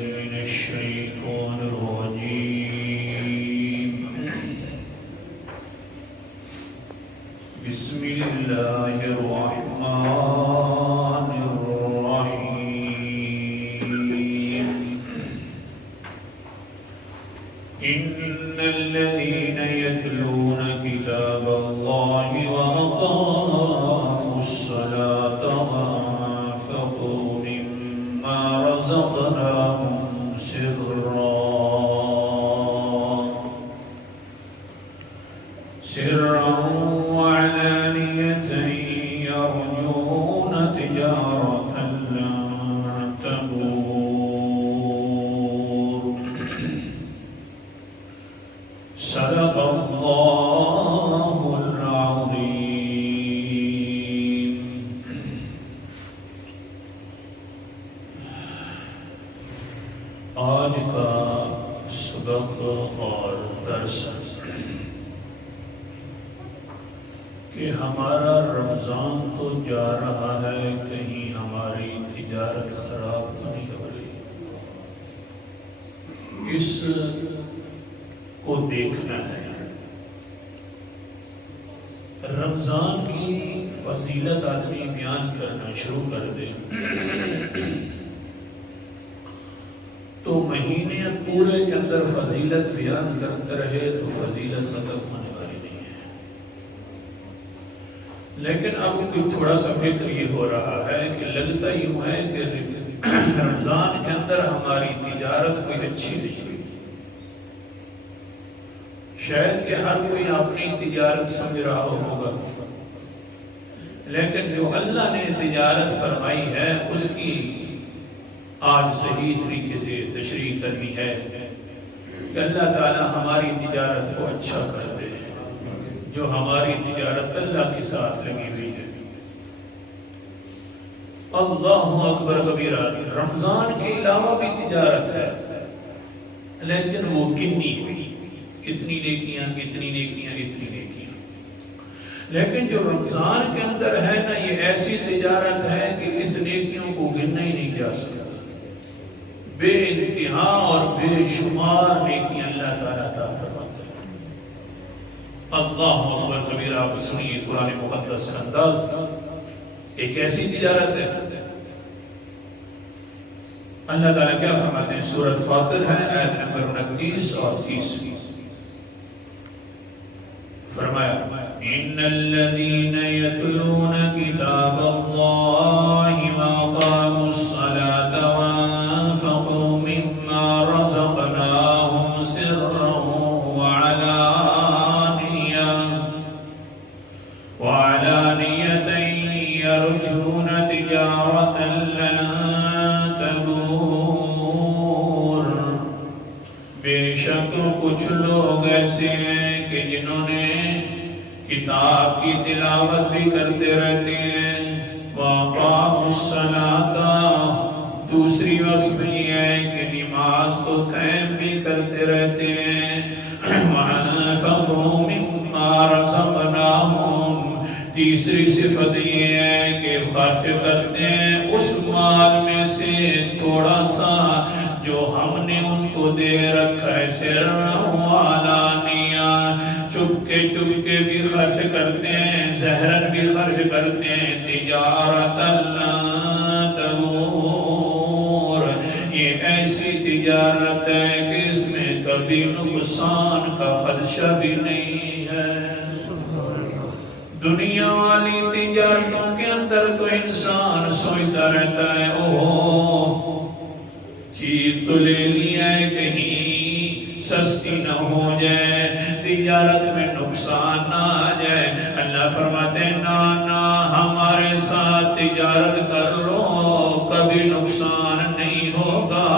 من الشيطان الرجيم بسم الله الرحمن الرحيم إن الذين يتلون كتاب الله وأقاموا الصلاة وأنفقوا مما رزقناهم سرا وعلانية يرجون تجارة لن تبور صدق الله العظيم. آج کا سبق اور درس کہ ہمارا رمضان تو جا رہا ہے، کہیں ہماری تجارت خراب تو نہیں ہو رہی، اس کو دیکھنا ہے۔ رمضان کی فضیلت آدمی بیان کرنا شروع کر دے تو مہینے پورے کے اندر فضیلت بیان کرتے رہے تو فضیلت ختم ہونے والی نہیں ہے۔ لیکن اب کوئی تھوڑا سا فکر یہ ہو رہا ہے کہ لگتا یوں ہے کہ رمضان کے اندر ہماری تجارت کوئی اچھی نہیں ہوئی، شاید کہ ہر کوئی اپنی تجارت سمجھ رہا ہوگا، لیکن جو اللہ نے تجارت فرمائی ہے اس کی آج صحیح طریقے سے تشریح کرنی ہے کہ اللہ تعالی ہماری تجارت کو اچھا کر دے، جو ہماری تجارت اللہ کے ساتھ لگی ہوئی ہے۔ اللہ اکبر کبیرہ، رمضان کے علاوہ بھی تجارت ہے لیکن وہ گنی ہوئی، اتنی نیکیاں اتنی نیکیاں اتنی نیکیاں، لیکن جو رمضان کے اندر ہے نا، یہ ایسی تجارت ہے کہ اس نیکیوں کو گننا ہی نہیں جا سکتا، بے انتہا اور بے شمار نیکیاں اللہ تعالیٰ عطا فرماتا ہے۔ اللہ اکبر کبیرہ، آپ سنیے قرآن مقدس کا انداز، ایک ایسی تجارت ہے۔ اللہ تعالیٰ کیا فرماتے ہیں؟ سورۃ فاطر ہے، آیت نمبر 29 اور 30، فرمایا ان الذين يتلون كتاب الله واقاموا الصلاة وانفقوا مما رزقناهم سرا وعلانية يرجون تجارة لن تبور۔ بے شک کچھ لوگ ایسے ہیں کہ جنہوں نے کتاب کی تلاوت بھی کرتے رہتے ہیں، وَأَقَامُوا الصَّلَاةَ، دوسری وصف یہ ہے کہ نماز کو قائم بھی کرتے رہتے ہیں، وَأَنفَقُوا مِمَّا رَزَقْنَاهُمْ، تیسری صفت یہ ہے کہ خرچ کرتے ہیں اس مال میں سے تھوڑا سا جو ہم نے ان کو دے رکھا ہے، سرًا وعلانیہ، چپ کے بھی خرچ کرتے ہیں، ظاہراً بھی خرچ کرتے ہیں، تجارت لا تبور، یہ ایسی تجارت ہے کہ اس میں کبھی نقصان کا خدشہ بھی نہیں ہے۔ دنیا والی تجارتوں کے اندر تو انسان سوچتا رہتا ہے، چیز تو لے لیا ہے کہیں سستی نہ ہو جائے، تجارت میں نقصان نہ آ جائے۔ اللہ فرماتے ہیں نا ہمارے ساتھ تجارت کر لو، کبھی نقصان نہیں ہوگا۔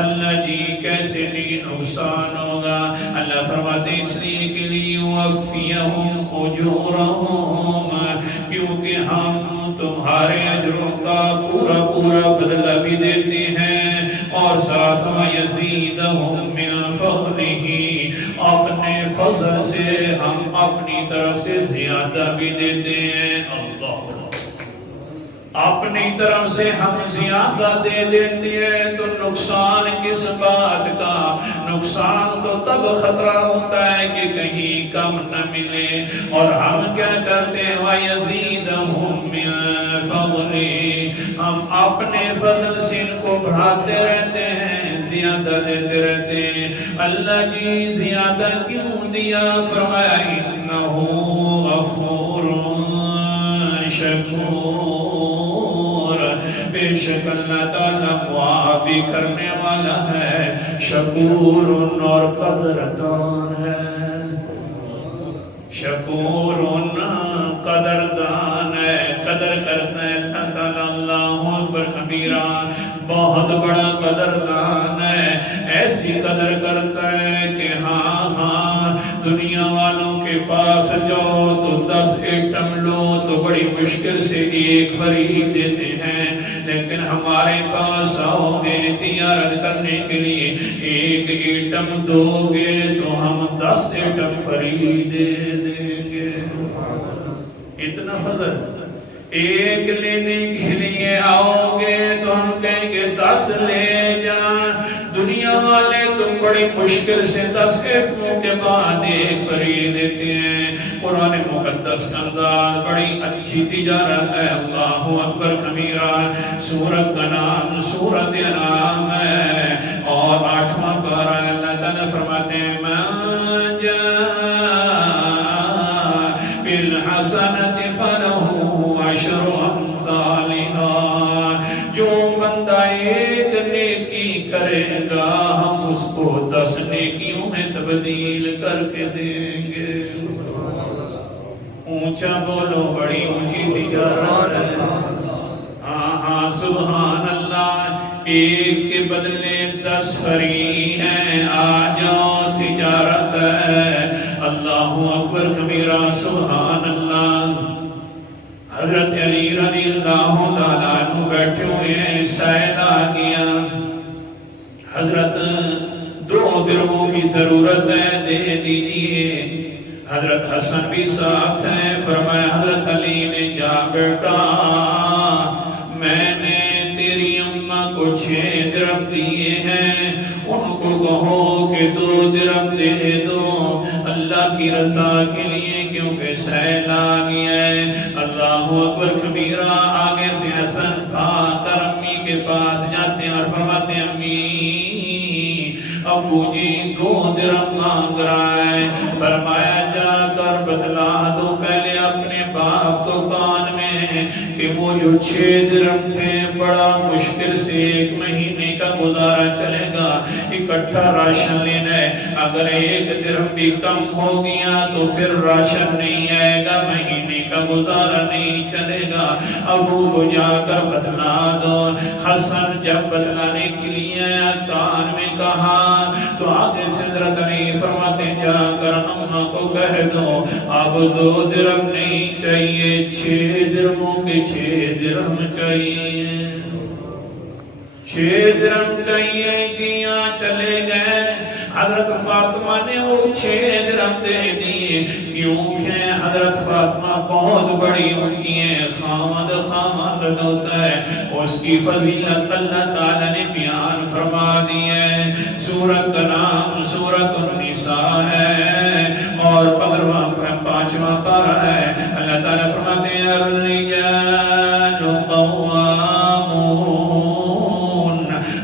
اللہ جی کیسے نہیں نقصان ہوگا؟ اللہ فرماتے ہیں اس لیے کہ لیوفیہم اجورہم، کیونکہ ہم تمہارے اجروں کا پورا بدلہ بھی دیتے ہیں، اور ساتھ وَيَزِيدَهُم مِّن فَضْلِهِ، اپنے فضل سے ہم اپنی طرف سے زیادہ بھی دیتے ہیں۔ اللہ اپنی طرف سے ہم زیادہ دے دیتے ہیں تو نقصان کس بات کا؟ نقصان تو تب خطرہ ہوتا ہے کہ کہیں کم نہ ملے، اور ہم کیا کرتے ہیں؟ وَيَزِيدَهُم مِّن فَضْلِهِ، ہم اپنے فضل سے ان کو بڑھاتے رہتے ہیں، زیادہ دیتے رہتے ہیں۔ اللہ جی زیادہ کیوں دیا؟ فرمایا إِنَّهُ غَفُورٌ شَكُورٌ، بے شک اللہ تعالیٰ معافی کرنے والا ہے، شکور اور قدردان ہے۔ شکور قدردان ہے، قدر کرتا ہے اللہ تعالیٰ۔ اللہ اکبر کبیرہ، بہت بڑا قدردان ہے، ایسی قدر کرتا ہے کہ ہاں دنیا والوں کے پاس جاؤ تو 10 ایٹم لو تو بڑی مشکل سے ایک خرید دیتے ہیں، لیکن ہمارے پاس آؤ گے تجارت کرنے کے لیے، ایک ایٹم دو گے تو ہم 10 ایٹم خرید دیں گے۔ اتنا فضل، ایک لینے کے لیے آؤ گے تو ہم کہیں گے 10 لے جائیں، دنیا والے تم بڑی مشکل سے 10 ایٹموں کے بعد ایک خرید دیتے ہیں۔ قرآن مقدس کا انداز بڑی اچھی تجارت ہے۔ اللہ اکبر کبیرہ، سورت کا نام سورت انعام ہے، اور 8واں پارہ اللہ تعالیٰ فرماتے ہیں مَن جَاءَ بِالْحَسَنَةِ فَلَهُ عَشْرُ أَمْثَالِهَا، جو بندہ ایک نیکی کرے گا ہم اس کو 10 نیکیوں میں تبدیل کر کے دیں گے۔ اونچا بولو، بڑی اونچی تجارت ہے۔ ہاں سبحان اللہ، ایک کے بدلے 10 فری ہیں، آ جاؤ تجارت ہے۔ اللہ اکبر کبیرہ، سبحان اللہ۔ حضرت علی رضی اللہ تعالیٰ عنہ بیٹھے ہوئے ہیں، سائل آ گیا، حضرت 2 درہموں کی ضرورت ہے، دے دیجئے۔ حضرت حسن بھی ساتھ ہیں، فرمایا حضرت علی نے جا بیٹا، میں نے تیری اماں کو 6 درہم دیے ہیں، ان کو کہو کہ 2 درہم دے دو اللہ کی رضا کے لیے، کیونکہ سیل آ گیا ہے۔ اللہ اکبر کبیرہ، آگے سے حسن کھا کر امی کے پاس جاتے ہیں اور فرماتے ہیں امی ابو جی 2 درہم مانگ رہا ہے۔ فرمایا جا کر بتلا دو پہلے اپنے باپ کو کان میں کہ وہ جو 6 درہم تھے بڑا مشکل سے 1 مہینے کا گزارا چلے گا، اکٹھا راشن لینا ہے، اگر 1 درہم بھی کم ہو گیا تو پھر راشن نہیں آئے گا، مہینے کا گزارا نہیں چلے گا، ابو کو جا کر بتلا دو۔ حسن جب بتلانے کے لیے کان میں کہا تو آگے سے حضرت علی فرماتے جا کر اماں کو کہہ دو اب 2 درہم نہیں چاہیے، 6 درہموں کے 6 درہم چاہیے، 6 درہم چاہیے کیا چلے گئے۔ حضرت فاطمہ نے وہ 6 درہم دے دیے، کیونکہ حضرت فاطمہ بہت بڑی ہوتی ہے، خامد ہوتا ہے، اس کی فضیلت اللہ تعالیٰ نے بیان فرما دی ہے۔ سورت کا نام سورت النساء ہے، اور 5واں پارہ ہے۔ اللہ تعالیٰ فرماتے ہیں الرجال قوامون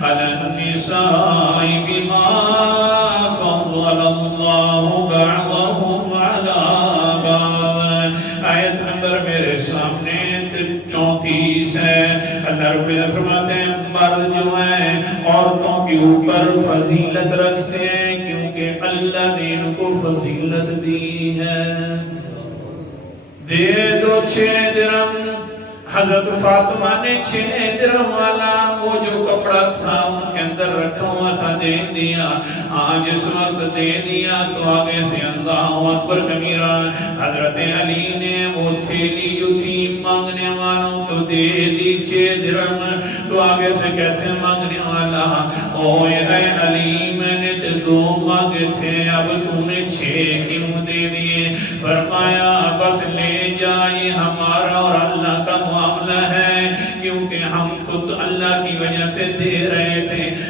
علی النساء بما فضل اللہ بعضهم علی بعض۔ آیت نمبر میرے سامنے 34 ہے۔ اللہ رب العزت فرماتے ہیں مرد جو ہیں عورتوں کے اوپر فضیلت رکھتے ہیں، کیونکہ اللہ نے ان کو فضیلت دی ہے۔ دے دو 6 درہم۔ حضرت فاطمہ نے 6 درہم والا وہ جو کپڑا تھا ان کے اندر رکھا ہوا تھا دے دیا۔ آج اس وقت دے دیا تو آگے سے اللہ اکبر کبیرہ، حضرت علی نے وہ تھیلی جو تھی مانگنے والوں کو دے دی 6 درہم، تو آگے سے کہتے ہیں مانگنے والا اوہ اے علی میں نے 2 مانگے تھے، اب تم نے 6 کیوں دے دیے؟ فرمایا بس لے جائے، ہمارا اور اللہ کا معاملہ ہے،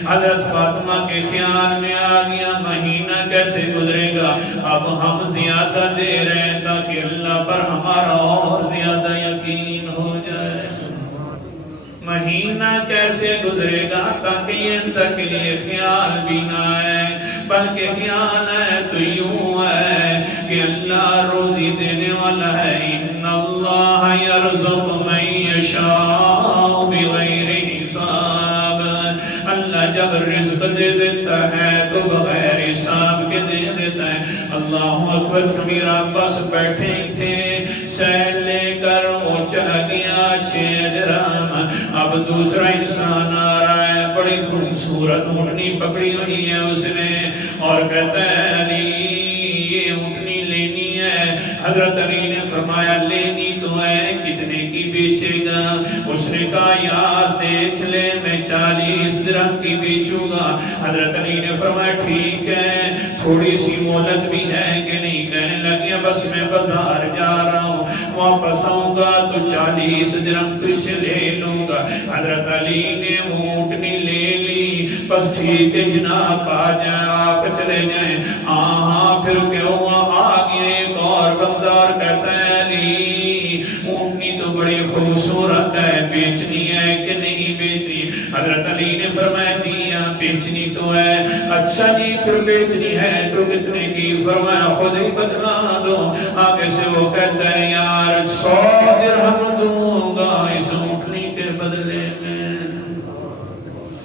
حضرت فاطمہ کے خیال میں آ گیا مہینہ کیسے گزرے گا، اب ہم زیادہ دے رہے ہیں تاکہ اللہ پر ہمارا اور زیادہ یقین ہو جائے۔ مہینہ کیسے گزرے گا تاکہ یہ تک لیے خیال بھی نہ آئے، بلکہ خیال ہے تو یوں ہے کہ اللہ روزی دینے والا ہے۔ ان اللہ یرزق من یشاء بغیر حساب، اللہ جب رزق دے دیتا ہے تو بغیر حساب کے دے دیتا ہے۔ اللہ اکبر کبیرہ، بس بیٹھے تھے، سیل لے کر وہ چلا گیا 6 درہم۔ اب دوسرا انسان آ رہا ہے، بڑی خوبصورت اونٹنی پکڑی ہوئی ہے اس نے، اور کہتا ہے علی یہ اونٹنی لینی ہے۔ حضرت علی نے فرمایا لینی تو ہے، کتنے کی بیچے گا؟ اس نے کہا یار دیکھ لے میں 40 درہم کی بیچوں گا۔ حضرت علی نے فرمایا ٹھیک ہے، تھوڑی سی مہلت بھی ہے کہ نہیں؟ کہنے لگیا بس میں بازار جا رہا ہوں، واپس آؤں گا تو 40 درہم تجھ سے لے لوں گا۔ حضرت علی نے اونٹنی لے لی، بس ٹھیک ہے جناب آ جائیں، آپ چلے جائیں۔ ہاں پھر کیوں آ گیا ایک اور بندار، کہتا ہے علی اونٹنی تو بڑی خوبصورت ہے، بیچنی ہے کہ نہیں بیچنی؟ حضرت علی نے فرمایا جی بیچنی تو ہے۔ اچھا جی پھر بیچنی ہے تو کتنے کی؟ فرمایا خود ہی بتلا دو۔ آگے سے وہ کہتا ہے یار 100 درہم دوں گا اس اونٹنی کے بدلے میں،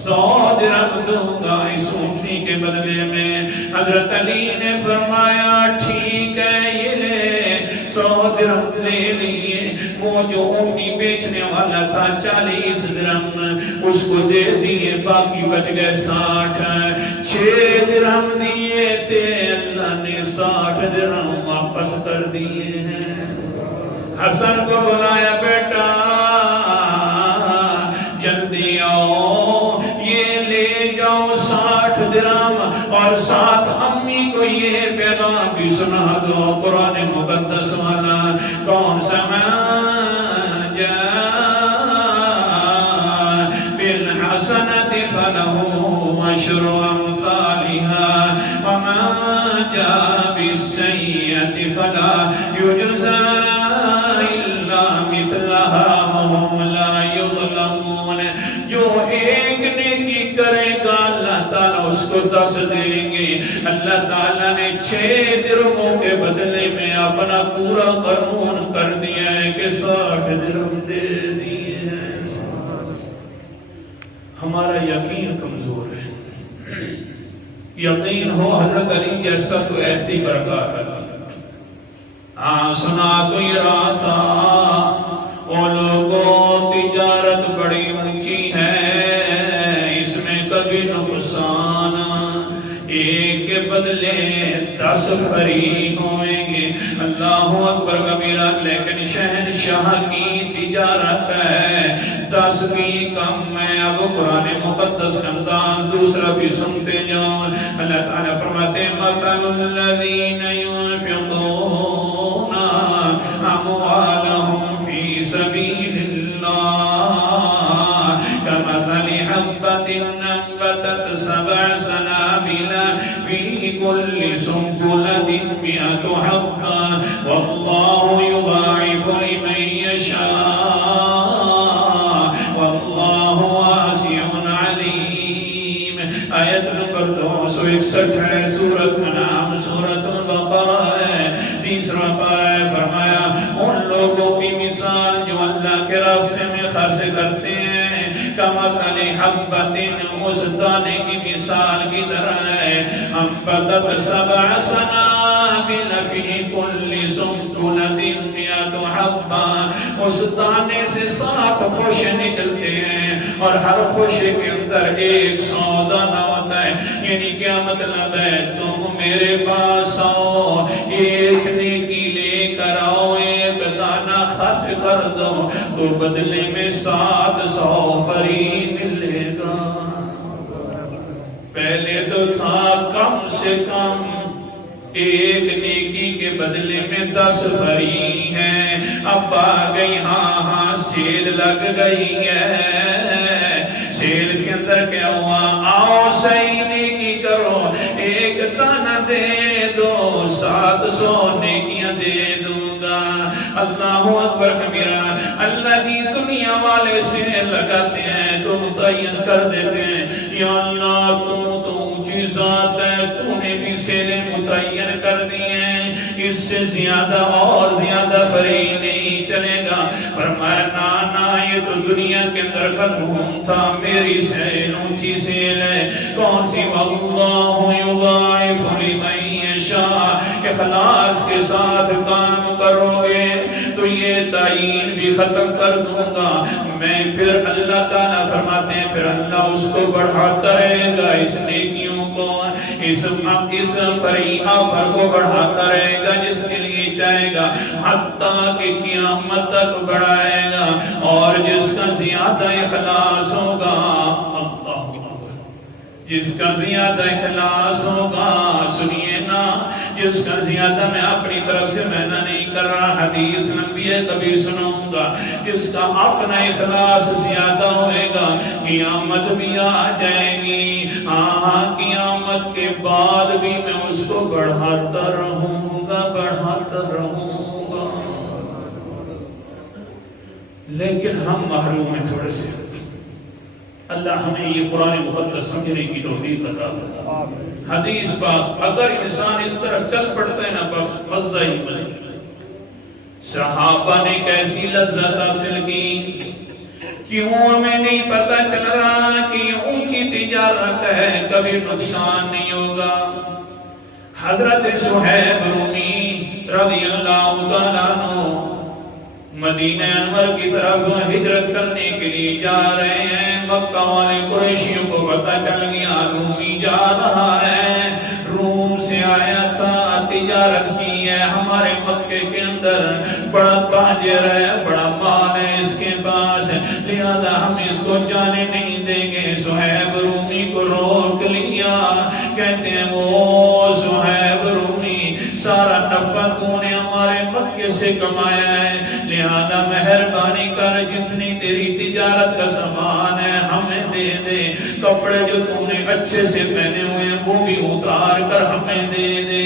100 درہم دوں گا اس اونٹنی کے بدلے میں۔ حضرت علی نے فرمایا ٹھیک ہے یہ لے، 100 درہم لے لیے۔ وہ جو اونٹنی بیچنے والا تھا 40 درہم اس کو دے دیے، باقی بچ گئے 60۔ 6 درہم دیے تھے، اللہ نے 60 درہم واپس کر دیے ہیں۔ حسن کو بلایا بیٹا جلدی آؤ، یہ لے جاؤ 60 درہم، اور ساتھ امی کو یہ پیغام بھی سنا دو قرآن مقدس والا۔ کون سا؟ بالحسنة فله 10 أمثالها ومن جاء بالسيئة فلا يجزى إلا مثلها وهم لا يظلمون۔ جو ایک نیکی کرے گا اللہ تعالیٰ اس کو 10 دیں گے۔ اللہ تعالیٰ نے 6 درہموں کے بدلے میں اپنا پورا قانون کر دیا ہے کہ 60 درہم دے دیے ہیں۔ ہمارا یقین کمزور ہے، یقین ہو حضرت علی جیسا تو ایسی برکات آتی۔ ہاں سنا تو یہ رہا تھا وہ لوگوں تجارت بڑی اونچی ہے، اس میں کبھی نقصان، ایک کے بدلے 10 فری ہوئیں گے۔ اللہ اکبر کبیرہ، لیکن شہنشاہ کی تجارت ہے 10 بھی کم ہے۔ اب قرآن مقدس کا انداز دوسرا بھی سنتے جاؤ۔ اللہ تعالیٰ فرماتے ہیں مثل الذین ينفقون اموالهم فی سبیل اللہ کمثل حبۃ انبتت 7 سنابل فی کل سنبلۃ 100 حبۃ واللہ یضاعف لمن یشاء واللہ واسع علیم۔ آیت نمبر 261 ہے، سورت کا نام سورت البقرہ ہے، تیسرا پارہ ہے۔ فرمایا ان لوگوں کی مثال جو اللہ کے راستے میں خرچ کرتے ہیں، کمثل حبۃ، اس دانے کی مثال کی طرح ہے، انبتت 7 سنابل فی کل سنبلۃ 100 حبۃ، اس دانے سے 7 خوشے نکلتے ہیں اور ہر خوشے کے اندر 100 دانہ ہوتا ہے۔ یعنی کیا مطلب ہے؟ تم میرے پاس آؤ، ایک نیکی لے کر آؤ، ایک دانہ خرچ کر دو تو بدلے میں 700 فری ملے گا۔ پہلے تو تھا کم سے کم ایک نیکی کے بدلے میں 10 فری ہیں، اب آ گئی ہاں سیل لگ گئی ہے۔ سیل کے اندر کیا ہوا؟ آؤ صحیح نیکی کرو، 1 دانہ دے دو 700 نیکیاں دے دوں گا۔ اللہ اکبر کبیرہ۔ اللہ کی دنیا والے سے لگاتے ہیں تو متعین کر دیتے ہیں، یا اللہ تو اونچی ذات ہے، تو نے بھی سیلے متعین کر دی ہیں، اس سے زیادہ اور زیادہ فریق نہیں چلے گا۔ فرمایا نا یہ تو دنیا کے اندر قانون تھا، میری سیل اونچی سیل ہے، کون سی؟ واللہ یضاعف لمن یشاء۔ اخلاص کے ساتھ کام کرو گے تو یہ تعین بھی ختم کر دوں گا میں۔ پھر اللہ تعالیٰ فرماتے ہیں پھر اللہ اس کو بڑھاتا رہے گا، اس نیکیوں کو، اس فریحہ فر کو بڑھاتا رہے گا جس کے لیے چاہے گا، حتیٰ کہ قیامت تک بڑھائے گا۔ اور جس کا زیادہ اخلاص ہوگا، جس کا زیادہ اخلاص ہوگا، سنیے نا، جس کا زیادہ، میں اپنی طرف سے محنت نہیں کر رہا، حدیث لمبی ہے کبھی سنوں گا، جس کا اپنا اخلاص زیادہ ہوئے گا، قیامت بھی آ جائے گی، قیامت کے بعد بھی میں اس کو بڑھاتا رہوں گا، بڑھاتا رہوں گا۔ لیکن ہم محروم ہیں تھوڑے سے۔ اللہ ہمیں یہ قرآن مقدس سمجھنے کی توفیق عطا فرمائے۔ حدیث پاک اگر انسان اس طرح چل پڑتا ہے نا، بس مزہ ہی مزہ۔ صحابہ نے کیسی لذت حاصل کی، کیوں ہمیں نہیں پتہ چل رہا کہ یہ اونچی تجارت ہے، کبھی نقصان نہیں ہوگا۔ حضرت صہیب رومی رضی اللہ تعالیٰ عنہ مدینہ انور کی طرف ہجرت کرنے کے لیے جا رہے ہیں۔ مکہ والے قریشیوں کو پتہ چل گیا رومی جا رہا ہے، روم سے آیا تھا، تجارت کی ہے، ہمارے مکے کے اندر بڑا تاجر ہے، بڑا مال ہے اس کے پاس، لہذا ہم اس کو جانے نہیں دیں گے۔ صہیب رومی کو روک لیا، کہتے ہیں وہ صہیب رومی، سارا نفع تو نے ہمارے مکے سے کمایا ہے، لہذا مہربانی کر جتنی تیری تجارت کا سامان ہے ہمیں دے دے، کپڑے جو تم نے اچھے سے پہنے ہوئے ہیں وہ بھی اتار کر ہمیں دے دے،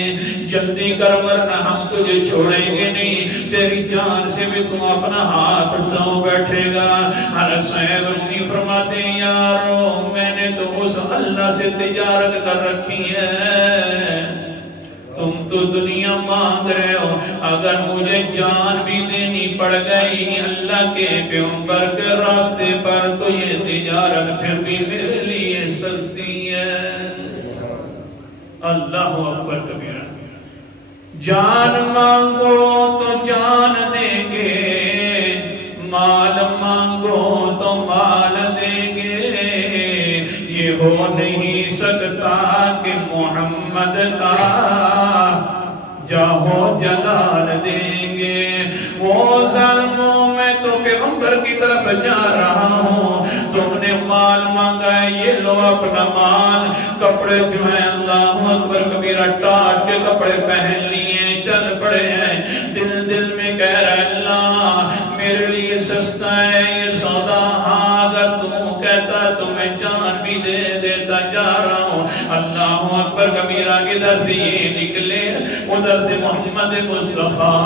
جلدی کر ورنہ ہم تجھے چھوڑیں گے نہیں، تیری جان سے بھی تم اپنا ہاتھ اٹھاؤ بیٹھے گا۔ حضرت صہیب رومی فرماتے ہیں یارو میں نے تو اس اللہ سے تجارت کر رکھی ہے، تم تو دنیا مانگ رہے ہو، اگر مجھے جان بھی دینی پڑ گئی اللہ کے پیغمبر کے راستے پر تو یہ تجارت پھر بھی میرے لیے سستی ہے۔ اللہ اکبر کبیرہ۔ جان مانگو تو جان دیں گے، مال مانگو تو مال دیں گے، یہ ہو نہیں سکتا کہ محمد کا جاہو جلال دیں گے۔ وہ ظالموں میں تو پیغمبر کی طرف جا رہا ہوں، تم نے مال مانگا ہے، یہ لو اپنا مال، کپڑے جو ہیں اللہ اکبر کبیرہ ٹاٹ کے کپڑے پہن لیے چل پڑے ہیں، دل میں کہہ رہا ہے اللہ میرے لیے سستا ہے یہ سودا، اگر تم کہتا تو میں جان بھی دے دیتا، جا رہا ہوں۔ اللہ اکبر کبیرہ، ادھر سے یہ نکلے ادھر سے محمد مصطفیٰ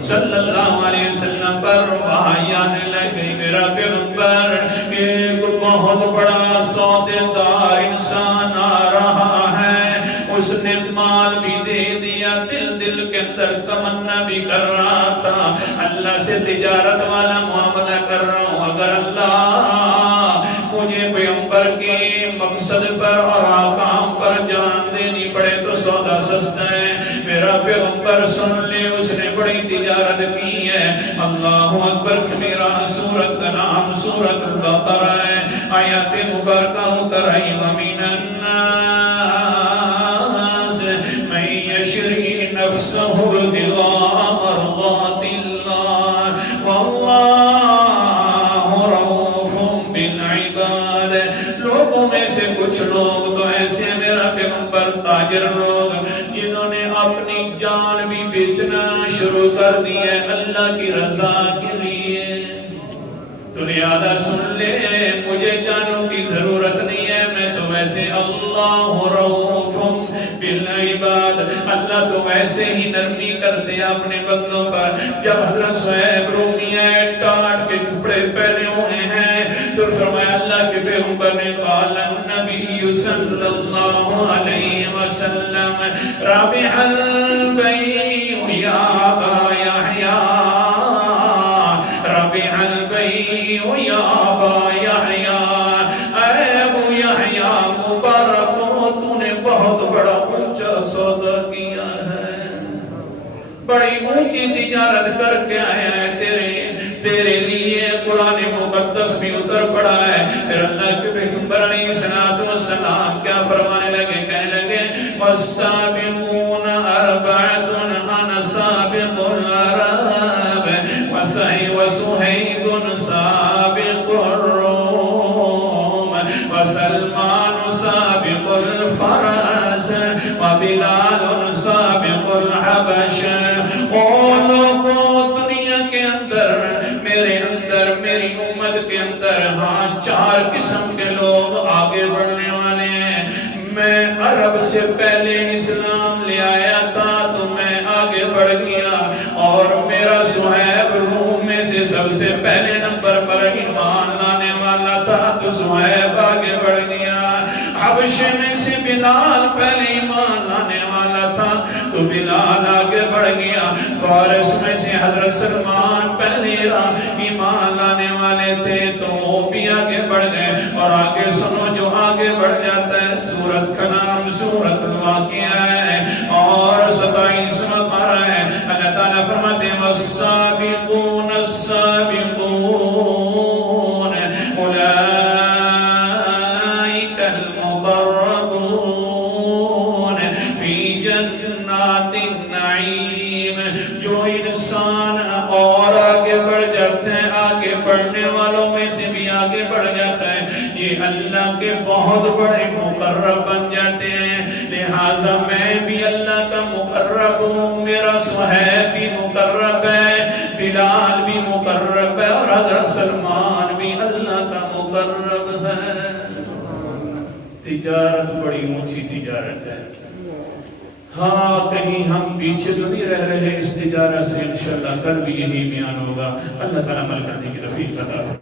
صلی اللہ علیہ وسلم پر وحی آنے لگے، میرا پیغمبر ایک بہت بڑا سودادار انسان آ رہا ہے، اس نے مال بھی دے دیا، دل کے اندر تمنا بھی کر رہا تھا اللہ سے تجارت والا معاملہ کر رہا ہوں، اگر اللہ مجھے پیغمبر کے مقصد پر اور آقام پر جان دینی پڑے تو سودا سستا ہے، میرا پیغمبر سن لے اس نے بڑی تجارت کی ہے۔ اللہ اکبر کبیرہ۔ سورت کا نام سورت البقرہ ہے، آیات مبارکہ اتر آئی، وَمِنَ النَّاسِ مَن يَشْرِي نَفْسَهُ ابْتِغَاءَ مَرْضَاتِ اللَّهِ وَاللَّهُ رَءُوفٌ بِالْعِبَادِ۔ لوگوں میں سے کچھ لوگ تو ایسے میرا پیغمبر تاجر لوگ جنہوں نے اپنی جان بھی بیچنا شروع کر دی ہے اللہ کی رضا کے لیے، تو لہذا سن لے مجھے جانوں کی ضرورت نہیں ہے، میں تو ویسے اللہ رؤوف بالعباد، اللہ تو ویسے ہی نرمی کرتے اپنے بندوں پر. جب حضرت صہیب رومی ٹاٹ کے کپڑے پہنے ہوئے ہیں تو فرمایا اللہ کے پیغمبر نے قال النبی صلی اللہ علیہ وسلم رابح البیع یا ابا یحییٰ، رابح البیع یا ابا یحییٰ، اے ابو یحییٰ مبارک ہو، تو نے بہت بڑا اونچا سودا کیا ہے، بڑی اونچی تجارت کر کے آیا ہے. تیرے لیے قرآن مقدس بھی اتر پڑا ہے. پھر اللہ کے پیغمبر علیہ السلام کیا فرمانے لگے، کہنے لگے والسابقون اربعۃ انا سابق العرب وصہیب سابق الروم وسلمان سابق الفرس وبلال سابق الحبش. او لوگوں دنیا کے اندر میری امت کے اندر ہاں 4 قسم کے لوگ آگے بڑھنے والے ہیں. میں عرب سے پہلے اسلام لے آیا تھا تو میں آگے بڑھ گیا، اور میرا صہیب روم میں سے سب سے پہلے نمبر پر ایمان لانے والا تھا تو صہیب آگے بڑھ گیا. حبشے میں سے بلال پہلے ایمان لانے والا تھا تو بلال آگے بڑھ گیا. فارس میں سے حضرت سلمان پہلے ایمان لانے والے تھے تو وہ بھی آگے بڑھ گئے. اور آگے سنو جو آگے بڑھ جاتا ہے، سورت کا نام سورت الواقعہ ہے اور 27 پارہ ہے. اللہ تعالیٰ فرماتے ہیں والسابقون السابقون اولئک المقربون فی جنات النعیم. جو انسان اور آگے بڑھ جاتے ہیں، آگے بڑھنے والوں میں سے بھی آگے بڑھ جاتا ہے، یہ اللہ کے بہت بڑے مقرب بن جاتے ہیں. لہٰذا میں بھی اللہ کا مقرب ہوں، میرا صہیب بھی مقرب ہے، بلال بھی مقرب ہے، اور حضرت سلمان بھی اللہ کا مقرب ہے. تجارت بڑی اونچی تجارت ہے. ہاں کہیں ہم پیچھے تو نہیں رہ رہے اس تجارت سے، انشاءاللہ کل بھی یہی بیان ہوگا. اللہ تعالیٰ عمل کرنے کی توفیق عطا فرمائے.